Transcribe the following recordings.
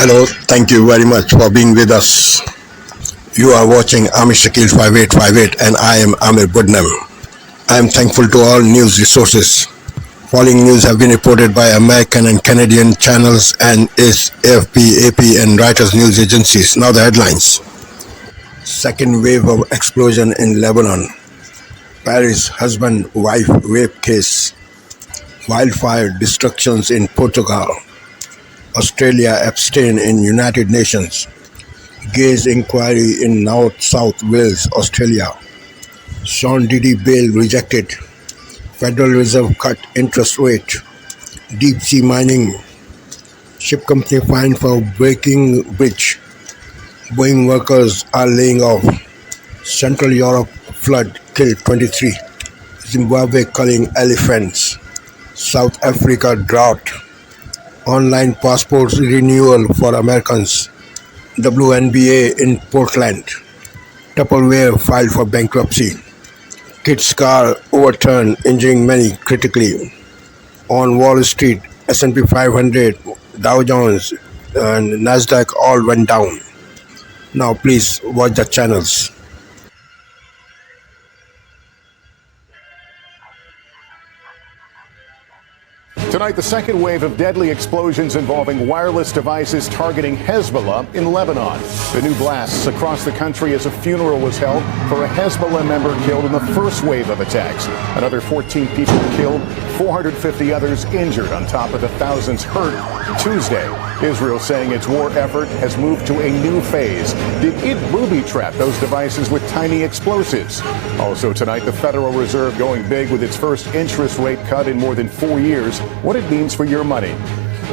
Hello, thank you very much for being with us. You are watching Amir Shakil 5858 and I am Amir Budnam. I am thankful to all news resources. Following news have been reported by American and Canadian channels and is AFP, AP and Reuters news agencies. Now the headlines. Second wave of explosion in Lebanon. Paris husband-wife rape case. Wildfire destructions in Portugal. Australia abstain in United Nations. Gays inquiry in North South Wales, Australia. Sean Diddy bail rejected. Federal Reserve cut interest rate. Deep sea mining. Ship company fined for breaking bridge. Boeing workers are laying off. Central Europe flood killed 23. Zimbabwe culling elephants. South Africa drought. Online passports renewal for Americans. WNBA in Portland. Tupperware filed for bankruptcy. Kid's car overturned, injuring many critically. On Wall Street, S&P 500, Dow Jones, and Nasdaq all went down. Now please watch the channels. Tonight, the second wave of deadly explosions involving wireless devices targeting Hezbollah in Lebanon. The new blasts across the country as a funeral was held for a Hezbollah member killed in the first wave of attacks. Another 14 people killed, 450 others injured on top of the thousands hurt Tuesday. Israel saying its war effort has moved to a new phase. Did it booby-trap those devices with tiny explosives? Also tonight, the Federal Reserve going big with its first interest rate cut in more than 4 years. What it means for your money.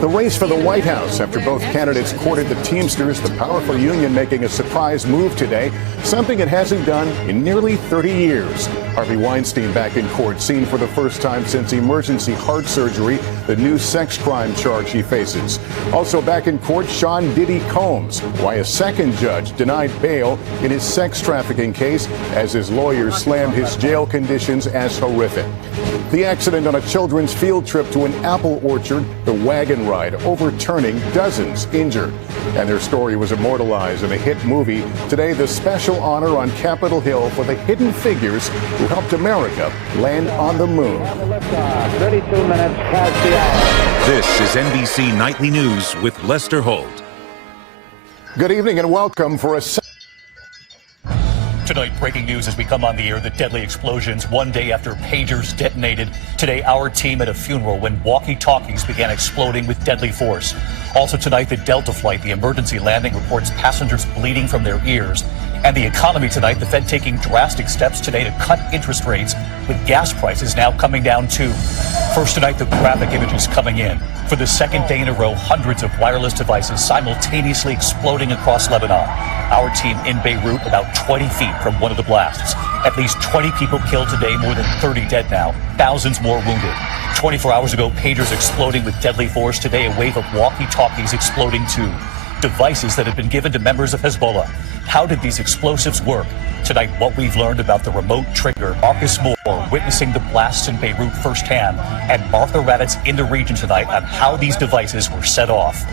The race for the White House after both candidates courted the Teamsters, the powerful union making a surprise move today, something it hasn't done in nearly 30 years. Harvey Weinstein back in court, seen for the first time since emergency heart surgery, the new sex crime charge he faces. Also back in court, Sean Diddy Combs, why a second judge denied bail in his sex trafficking case as his lawyers slammed his jail conditions as horrific. The accident on a children's field trip to an apple orchard, the wagon ride, overturning dozens injured. And their story was immortalized in a hit movie. Today, the special honor on Capitol Hill for the hidden figures who helped America land on the moon. 32 minutes past the hour. This is NBC Nightly News with Lester Holt. Good evening and welcome for a Tonight, breaking news as we come on the air, the deadly explosions one day after pagers detonated. Today, our team at a funeral when walkie-talkies began exploding with deadly force. Also tonight, the Delta flight, the emergency landing, reports passengers bleeding from their ears. And the economy tonight, the Fed taking drastic steps today to cut interest rates, with gas prices now coming down too. First tonight, the graphic images coming in. For the second day in a row, hundreds of wireless devices simultaneously exploding across Lebanon. Our team in Beirut, about 20 feet from one of the blasts. At least 20 people killed today, more than 30 dead now, thousands more wounded. 24 hours ago, pagers exploding with deadly force. Today, a wave of walkie-talkies exploding too. Devices that have been given to members of Hezbollah. How did these explosives work? Tonight, what we've learned about the remote trigger. Marcus Moore witnessing the blasts in Beirut firsthand, and Martha Raddatz in the region tonight on how these devices were set off.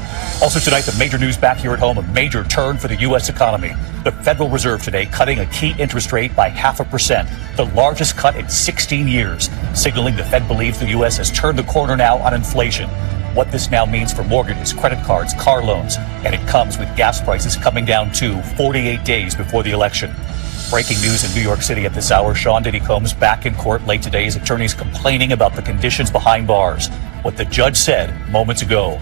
Also tonight, the major news back here at home, a major turn for the U.S. economy. The Federal Reserve today cutting a key interest rate by 0.5%, the largest cut in 16 years, signaling the Fed believes the U.S. has turned the corner now on inflation. What this now means for mortgages, credit cards, car loans, and it comes with gas prices coming down too, 48 days before the election. Breaking news in New York City at this hour, Sean Diddy Combs back in court late today as attorneys complaining about the conditions behind bars. What the judge said moments ago.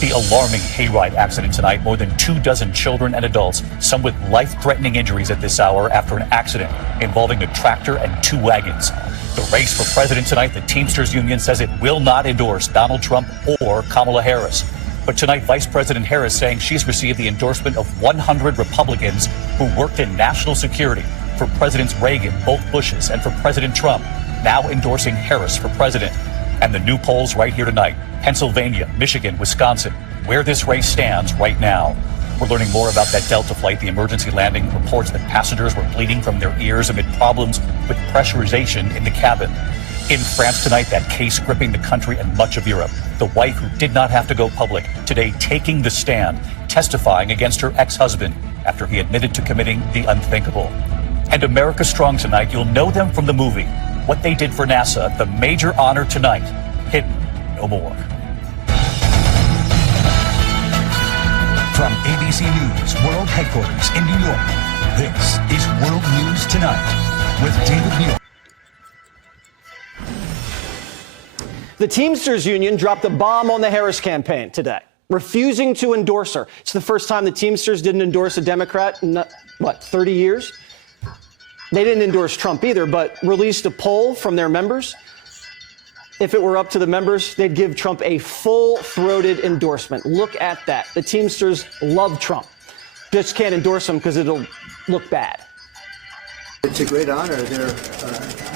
The alarming hayride accident tonight, more than 24 children and adults, some with life-threatening injuries at this hour after an accident involving a tractor and 2 wagons. The race for president tonight, the Teamsters Union says it will not endorse Donald Trump or Kamala Harris. But tonight, Vice President Harris saying she's received the endorsement of 100 Republicans who worked in national security for Presidents Reagan, both Bushes, and for President Trump, now endorsing Harris for president. And the new polls right here tonight, Pennsylvania, Michigan, Wisconsin, where this race stands right now. We're learning more about that Delta flight, the emergency landing. Reports that passengers were bleeding from their ears amid problems with pressurization in the cabin. In France tonight, that case gripping the country and much of Europe. The wife who did not have to go public today taking the stand, testifying against her ex-husband after he admitted to committing the unthinkable. And America Strong tonight, you'll know them from the movie. What they did for NASA, the major honor tonight, hidden no more. From ABC News World Headquarters in New York, this is World News Tonight with David Neal. The Teamsters Union dropped a bomb on the Harris campaign today, refusing to endorse her. It's the first time the Teamsters didn't endorse a Democrat in, 30 years? They didn't endorse Trump either, but released a poll from their members. If it were up to the members, they'd give Trump a full-throated endorsement. Look at that. The Teamsters love Trump. Just can't endorse him because it'll look bad. It's a great honor. They're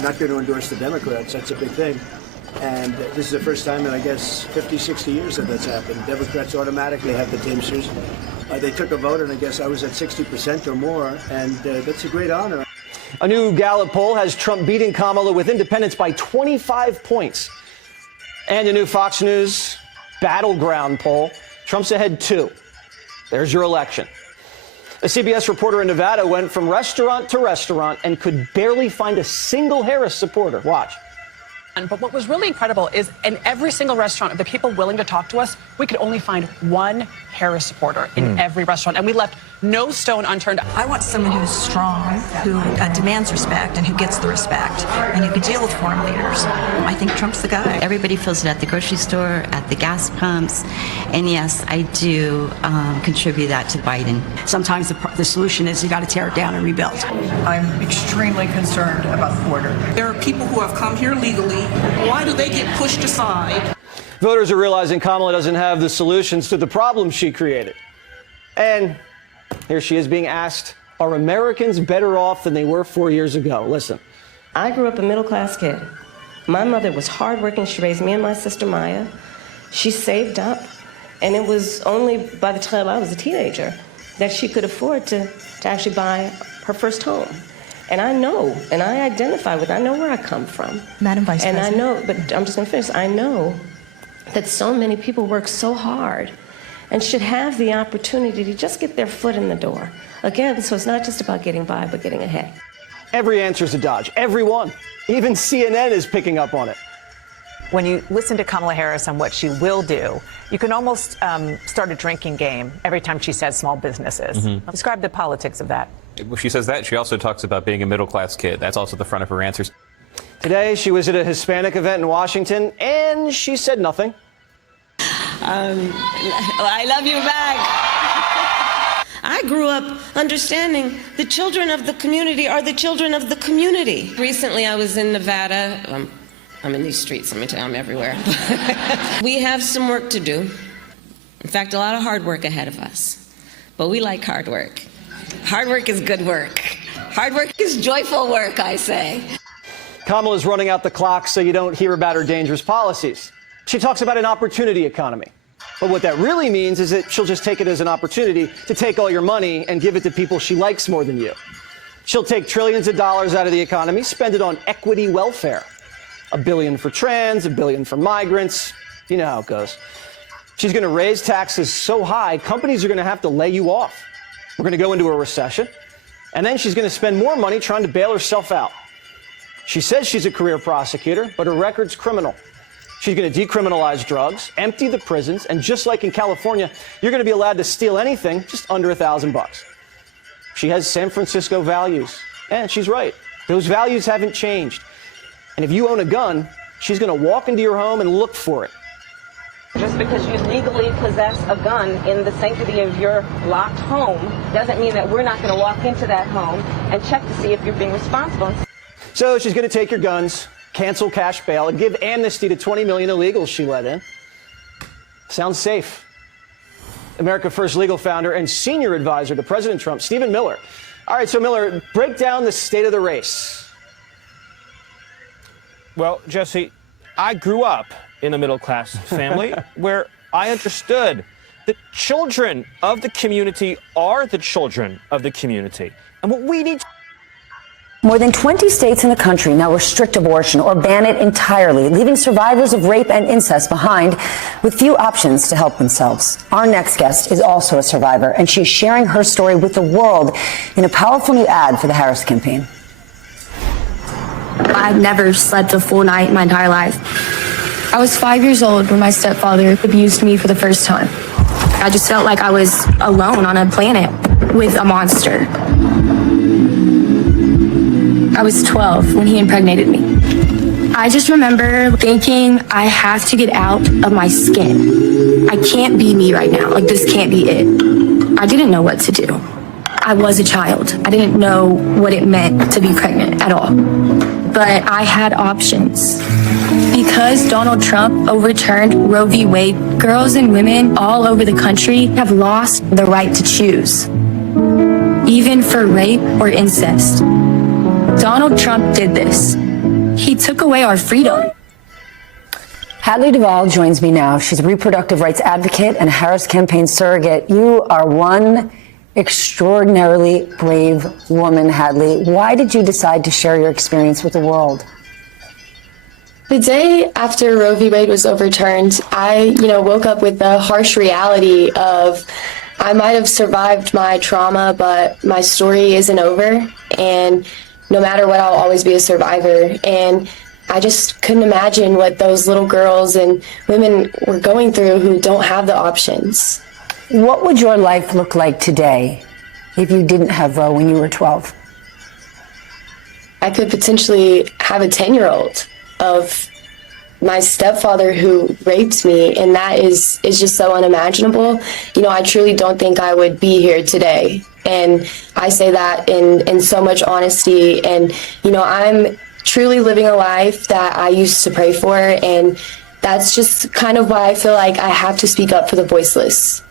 not going to endorse the Democrats. That's a big thing. And this is the first time in, I guess, 50, 60 years that that's happened. Democrats automatically have the Teamsters. They took a vote, and I guess I was at 60% or more, and that's a great honor. A new Gallup poll has Trump beating Kamala with independents by 25 points. And a new Fox News battleground poll. Trump's ahead 2. There's your election. A CBS reporter in Nevada went from restaurant to restaurant and could barely find a single Harris supporter. Watch. But what was really incredible is in every single restaurant of the people willing to talk to us, we could only find one Harris supporter in every restaurant. And we left no stone unturned. I want someone who's strong, who demands respect and who gets the respect and who can deal with foreign leaders. I think Trump's the guy. Everybody feels it at the grocery store, at the gas pumps. And yes, I do contribute that to Biden. Sometimes the solution is you got to tear it down and rebuild. I'm extremely concerned about the border. There are people who have come here legally. Why do they get pushed aside? Voters are realizing Kamala doesn't have the solutions to the problems she created. And here she is being asked, are Americans better off than they were 4 years ago? Listen. I grew up a middle-class kid. My mother was hardworking. She raised me and my sister Maya. She saved up. And it was only by the time I was a teenager that she could afford to actually buy her first home. And I know, and I identify with, I know where I come from. Madam Vice President. And I know, but I'm just going to finish. I know that so many people work so hard and should have the opportunity to just get their foot in the door. Again, so it's not just about getting by, but getting ahead. Every answer's a dodge. Every one. Even CNN is picking up on it. When you listen to Kamala Harris and what she will do, you can almost start a drinking game every time she says small businesses. Describe the politics of that. Well, she says that. She also talks about being a middle-class kid. That's also the front of her answers. Today, she was at a Hispanic event in Washington, and she said nothing. I love you back. I grew up understanding the children of the community are the children of the community. Recently, I was in Nevada. I'm in these streets, let me tell you, I'm everywhere. We have some work to do. In fact, a lot of hard work ahead of us. But we like hard work. Hard work is good work. Hard work is joyful work, I say. Kamala's running out the clock so you don't hear about her dangerous policies. She talks about an opportunity economy. But what that really means is that she'll just take it as an opportunity to take all your money and give it to people she likes more than you. She'll take trillions of dollars out of the economy, spend it on equity welfare. $1 billion for trans, $1 billion for migrants. You know how it goes. She's going to raise taxes so high, companies are going to have to lay you off. We're going to go into a recession. And then she's going to spend more money trying to bail herself out. She says she's a career prosecutor, but her record's criminal. She's going to decriminalize drugs, empty the prisons, and just like in California, you're going to be allowed to steal anything just under $1,000. She has San Francisco values. And she's right. Those values haven't changed. And if you own a gun, she's going to walk into your home and look for it. Just because you legally possess a gun in the sanctity of your locked home doesn't mean that we're not going to walk into that home and check to see if you're being responsible. So she's going to take your guns, cancel cash bail, and give amnesty to 20 million illegals she let in. Sounds safe. America First legal founder and senior advisor to President Trump, Stephen Miller. All right, so Miller, break down the state of the race. Well, Jesse, I grew up in a middle-class family where I understood that children of the community are the children of the community. And what we need More than 20 states in the country now restrict abortion or ban it entirely, leaving survivors of rape and incest behind with few options to help themselves. Our next guest is also a survivor, and she's sharing her story with the world in a powerful new ad for the Harris campaign. I've never slept a full night in my entire life. I was 5 years old when my stepfather abused me for the first time. I just felt like I was alone on a planet with a monster. I was 12 when he impregnated me. I just remember thinking, I have to get out of my skin. I can't be me right now. Like, this can't be it. I didn't know what to do. I was a child. I didn't know what it meant to be pregnant at all. But I had options. Because Donald Trump overturned Roe v. Wade, girls and women all over the country have lost the right to choose, even for rape or incest. Donald Trump did this. He took away our freedom. Hadley Duvall joins me now. She's a reproductive rights advocate and a Harris campaign surrogate. You are one extraordinarily brave woman, Hadley. Why did you decide to share your experience with the world? The day after Roe v. Wade was overturned, I, woke up with the harsh reality of I might have survived my trauma, but my story isn't over. And no matter what, I'll always be a survivor. And I just couldn't imagine what those little girls and women were going through who don't have the options. What would your life look like today if you didn't have Roe when you were 12? I could potentially have a 10-year-old of my stepfather who raped me, and that is just so unimaginable. I truly don't think I would be here today. And I say that in so much honesty. And, I'm truly living a life that I used to pray for. And that's just kind of why I feel like I have to speak up for the voiceless.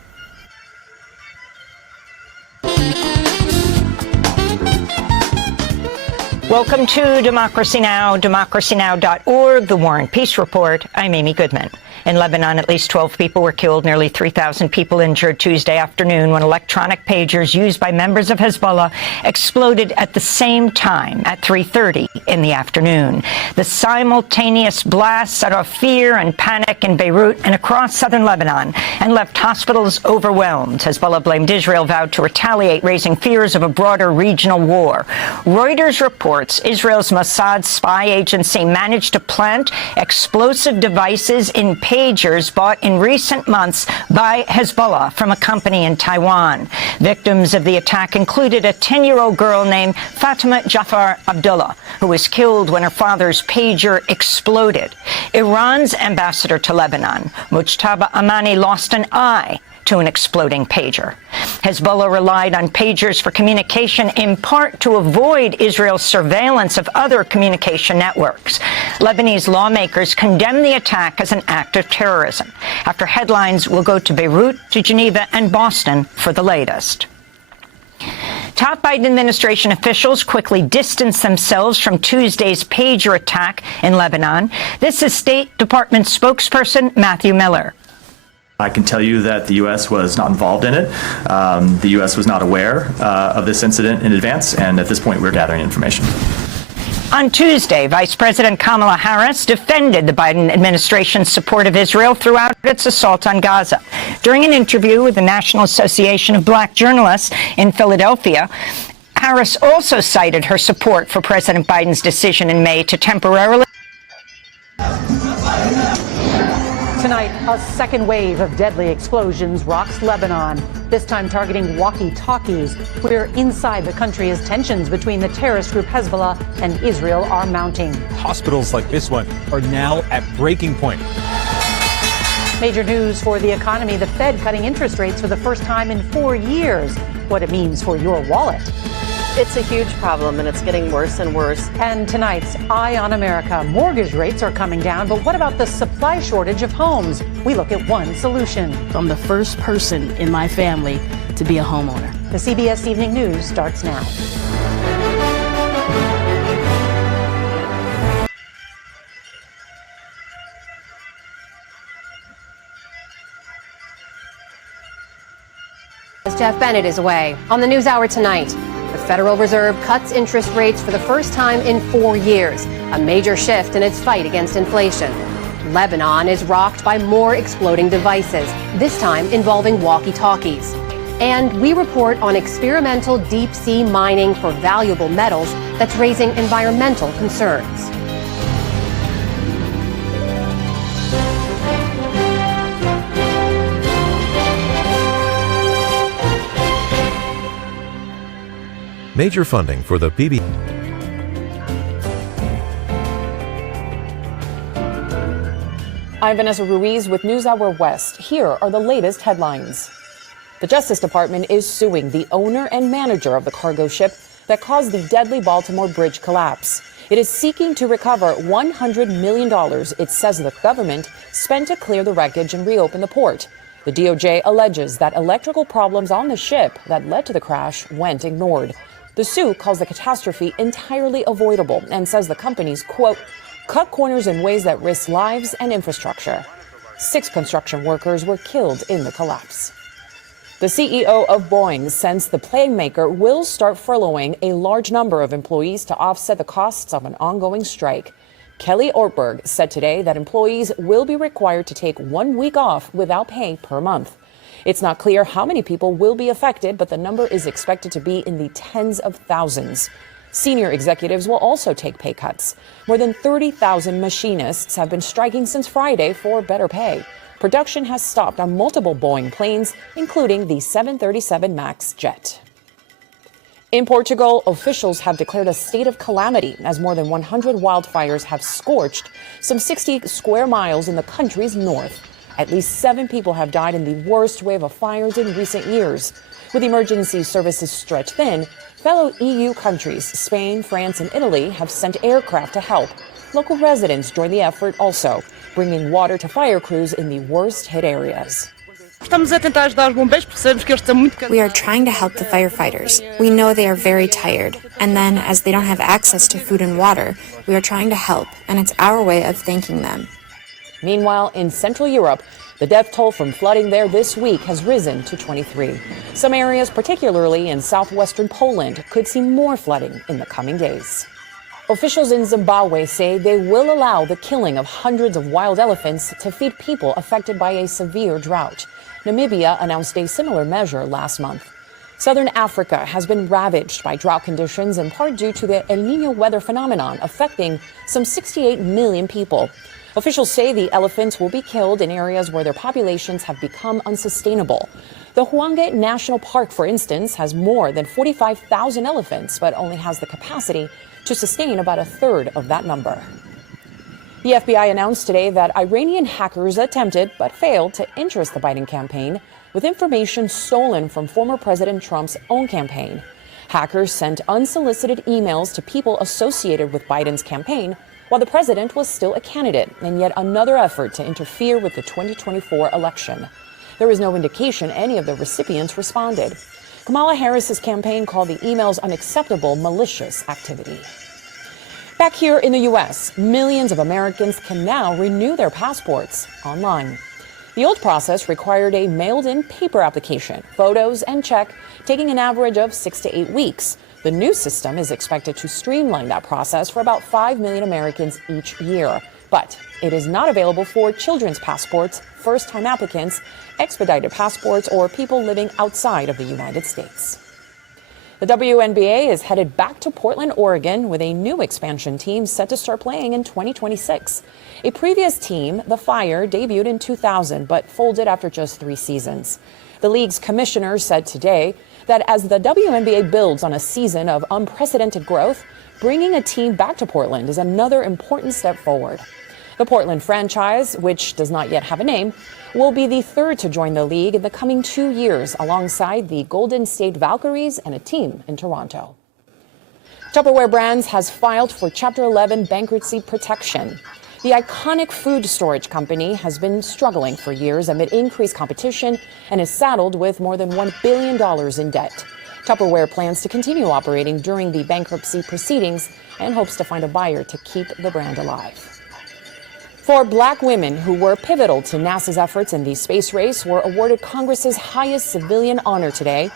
Welcome to Democracy Now!, democracynow.org, The War and Peace Report. I'm Amy Goodman. In Lebanon, at least 12 people were killed, nearly 3,000 people injured Tuesday afternoon when electronic pagers used by members of Hezbollah exploded at the same time at 3:30 in the afternoon. The simultaneous blast set off fear and panic in Beirut and across southern Lebanon and left hospitals overwhelmed. Hezbollah blamed Israel, vowed to retaliate, raising fears of a broader regional war. Reuters reports Israel's Mossad spy agency managed to plant explosive devices in pagers bought in recent months by Hezbollah from a company in Taiwan. Victims of the attack included a 10-year-old girl named Fatima Jafar Abdullah, who was killed when her father's pager exploded. Iran's ambassador to Lebanon, Mujtaba Amani, lost an eye to an exploding pager. Hezbollah relied on pagers for communication in part to avoid Israel's surveillance of other communication networks. Lebanese lawmakers condemn the attack as an act of terrorism. After headlines, we'll go to Beirut, to Geneva, and Boston for the latest. Top Biden administration officials quickly distanced themselves from Tuesday's pager attack in Lebanon. This is State Department spokesperson Matthew Miller. I can tell you that the U.S. was not involved in it. The U.S. was not aware of this incident in advance, and at this point, we're gathering information. On Tuesday, Vice President Kamala Harris defended the Biden administration's support of Israel throughout its assault on Gaza. During an interview with the National Association of Black Journalists in Philadelphia, Harris also cited her support for President Biden's decision in May to temporarily. Tonight, a second wave of deadly explosions rocks Lebanon, this time targeting walkie-talkies. We're inside the country as tensions between the terrorist group Hezbollah and Israel are mounting. Hospitals like this one are now at breaking point. Major news for the economy, the Fed cutting interest rates for the first time in 4 years. What it means for your wallet. It's a huge problem, and it's getting worse and worse. And tonight's Eye on America. Mortgage rates are coming down, but what about the supply shortage of homes? We look at one solution. I'm the first person in my family to be a homeowner. The CBS Evening News starts now. Jeff Bennett is away. On the NewsHour tonight, the Federal Reserve cuts interest rates for the first time in 4 years, a major shift in its fight against inflation. Lebanon is rocked by more exploding devices, this time involving walkie-talkies. And we report on experimental deep-sea mining for valuable metals that's raising environmental concerns. Major funding for the PB. I'm Vanessa Ruiz with NewsHour West. Here are the latest headlines. The Justice Department is suing the owner and manager of the cargo ship that caused the deadly Baltimore Bridge collapse. It is seeking to recover $100 million it says the government spent to clear the wreckage and reopen the port. The DOJ alleges that electrical problems on the ship that led to the crash went ignored. The suit calls the catastrophe entirely avoidable and says the companies, quote, cut corners in ways that risk lives and infrastructure. 6 construction workers were killed in the collapse. The CEO of Boeing says the plane maker will start furloughing a large number of employees to offset the costs of an ongoing strike. Kelly Ortberg said today that employees will be required to take 1 week off without pay per month. It's not clear how many people will be affected, but the number is expected to be in the tens of thousands. Senior executives will also take pay cuts. More than 30,000 machinists have been striking since Friday for better pay. Production has stopped on multiple Boeing planes, including the 737 MAX jet. In Portugal, officials have declared a state of calamity as more than 100 wildfires have scorched some 60 square miles in the country's north. At least 7 people have died in the worst wave of fires in recent years. With emergency services stretched thin, fellow EU countries, Spain, France, and Italy, have sent aircraft to help. Local residents join the effort also, bringing water to fire crews in the worst-hit areas. We are trying to help the firefighters. We know they are very tired, and then, as they don't have access to food and water, we are trying to help, and it's our way of thanking them. Meanwhile, in Central Europe, the death toll from flooding there this week has risen to 23. Some areas, particularly in southwestern Poland, could see more flooding in the coming days. Officials in Zimbabwe say they will allow the killing of hundreds of wild elephants to feed people affected by a severe drought. Namibia announced a similar measure last month. Southern Africa has been ravaged by drought conditions, in part due to the El Niño weather phenomenon affecting some 68 million people. Officials say the elephants will be killed in areas where their populations have become unsustainable. The Hwange National Park, for instance, has more than 45,000 elephants, but only has the capacity to sustain about a third of that number. The FBI announced today that Iranian hackers attempted but failed to interest the Biden campaign with information stolen from former President Trump's own campaign. Hackers sent unsolicited emails to people associated with Biden's campaign while the president was still a candidate, in yet another effort to interfere with the 2024 election. There was no indication any of the recipients responded. Kamala Harris's campaign called the emails unacceptable, malicious activity. Back here in the U.S., millions of Americans can now renew their passports online. The old process required a mailed-in paper application, photos, and check, taking an average of 6 to 8 weeks. The new system is expected to streamline that process for about 5 million Americans each year. But it is not available for children's passports, first-time applicants, expedited passports, or people living outside of the United States. The WNBA is headed back to Portland, Oregon, with a new expansion team set to start playing in 2026. A previous team, the Fire, debuted in 2000 but folded after just 3 seasons. The league's commissioner said today that as the WNBA builds on a season of unprecedented growth, bringing a team back to Portland is another important step forward. The Portland franchise, which does not yet have a name, will be the third to join the league in the coming 2 years, alongside the Golden State Valkyries and a team in Toronto. Tupperware Brands has filed for Chapter 11 bankruptcy protection. The iconic food storage company has been struggling for years amid increased competition and is saddled with more than $1 billion in debt. Tupperware plans to continue operating during the bankruptcy proceedings and hopes to find a buyer to keep the brand alive. 4 black women who were pivotal to NASA's efforts in the space race were awarded Congress's highest civilian honor today.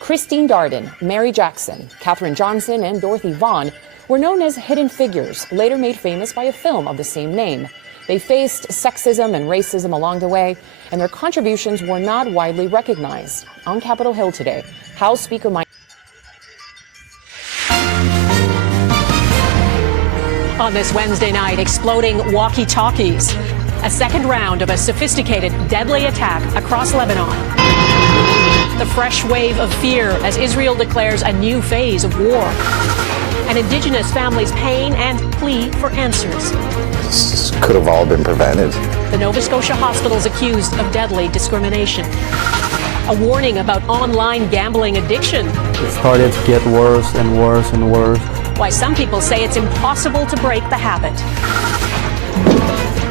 Christine Darden, Mary Jackson, Katherine Johnson, and Dorothy Vaughan were known as hidden figures, later made famous by a film of the same name. They faced sexism and racism along the way, and their contributions were not widely recognized. On Capitol Hill today, House Speaker Mike. On this Wednesday night, exploding walkie-talkies. A second round of a sophisticated, deadly attack across Lebanon. The fresh wave of fear as Israel declares a new phase of war. An indigenous family's pain and plea for answers. This could have all been prevented. The Nova Scotia hospitals accused of deadly discrimination. A warning about online gambling addiction. It started to get worse and worse and worse. Why some people say it's impossible to break the habit.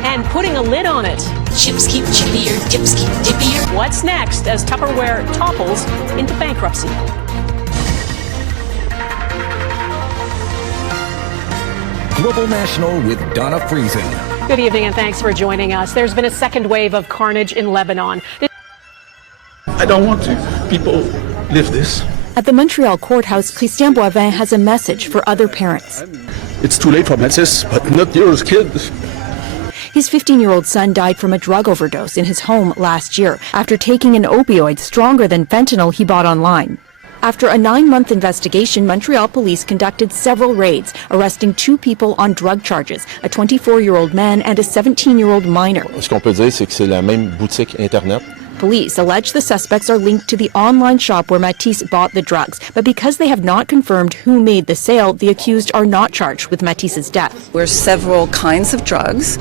And putting a lid on it. Chips keep chippier, dips keep dippier. What's next as Tupperware topples into bankruptcy? Global National with Donna Friesen. Good evening and thanks for joining us. There's been a second wave of carnage in Lebanon. I don't want to. People live this. At the Montreal courthouse, Christian Boivin has a message for other parents. It's too late for Mrs., but not yours, kid. His 15-year-old son died from a drug overdose in his home last year after taking an opioid stronger than fentanyl he bought online. After a 9-month investigation, Montreal police conducted several raids, arresting 2 people on drug charges, a 24-year-old man and a 17-year-old minor. Ce qu'on peut dire, c'est que c'est la même boutique Internet. Police allege the suspects are linked to the online shop where Matisse bought the drugs, but because they have not confirmed who made the sale, the accused are not charged with Matisse's death. There's several kinds of drugs,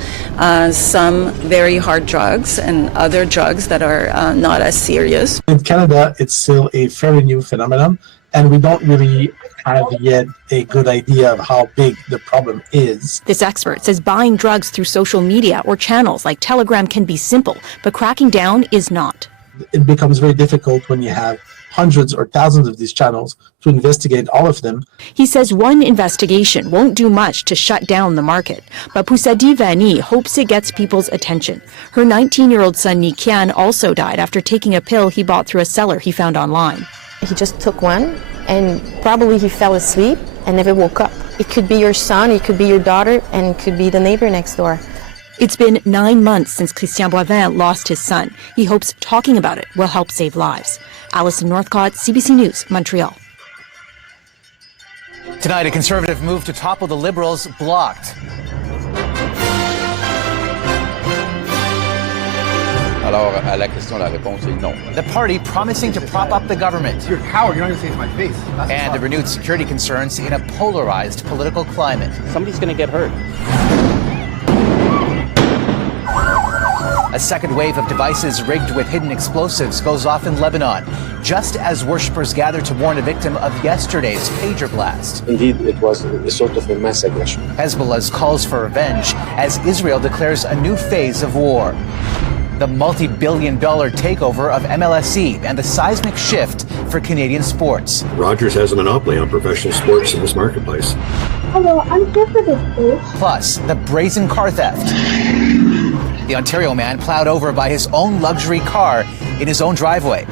some very hard drugs and other drugs that are not as serious. In Canada, it's still a fairly new phenomenon, and we don't really have yet a good idea of how big the problem is. This expert says buying drugs through social media or channels like Telegram can be simple, but cracking down is not. It becomes very difficult when you have hundreds or thousands of these channels to investigate all of them. He says one investigation won't do much to shut down the market, but Poussadi Vani hopes it gets people's attention. Her 19-year-old son Nikian also died after taking a pill he bought through a seller he found online. He just took one and probably he fell asleep and never woke up. It could be your son, it could be your daughter, and it could be the neighbor next door. It's been 9 months since Christian Boivin lost his son. He hopes talking about it will help save lives. Alison Northcott, CBC News, Montreal. Tonight, a Conservative move to topple the Liberals blocked. Alors, à la question, la réponse est non. The party promising to prop up the government. You're a coward. You're not going to say it to my face. And the renewed security concerns in a polarized political climate. Somebody's going to get hurt. A second wave of devices rigged with hidden explosives goes off in Lebanon, just as worshippers gather to mourn a victim of yesterday's pager blast. Indeed, it was a sort of a mass aggression. Hezbollah's calls for revenge as Israel declares a new phase of war. The multi-billion-dollar takeover of MLSE and the seismic shift for Canadian sports. Rogers has a monopoly on professional sports in this marketplace. Hello, I'm here for this coach. Plus, the brazen car theft. The Ontario man plowed over by his own luxury car in his own driveway.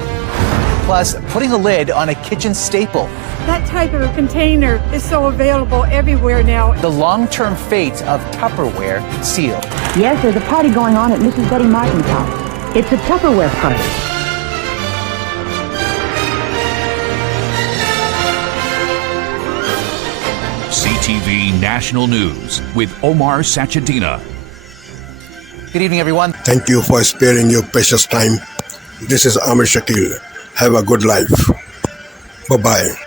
Plus, putting a lid on a kitchen staple. That type of a container is so available everywhere now. The long-term fate of Tupperware sealed. Yes, there's a party going on at Mrs. Betty Martin's house. It's a Tupperware party. CTV National News with Omar Sachedina. Good evening, everyone. Thank you for sparing your precious time. This is Amir Shakil. Have a good life. Bye-bye.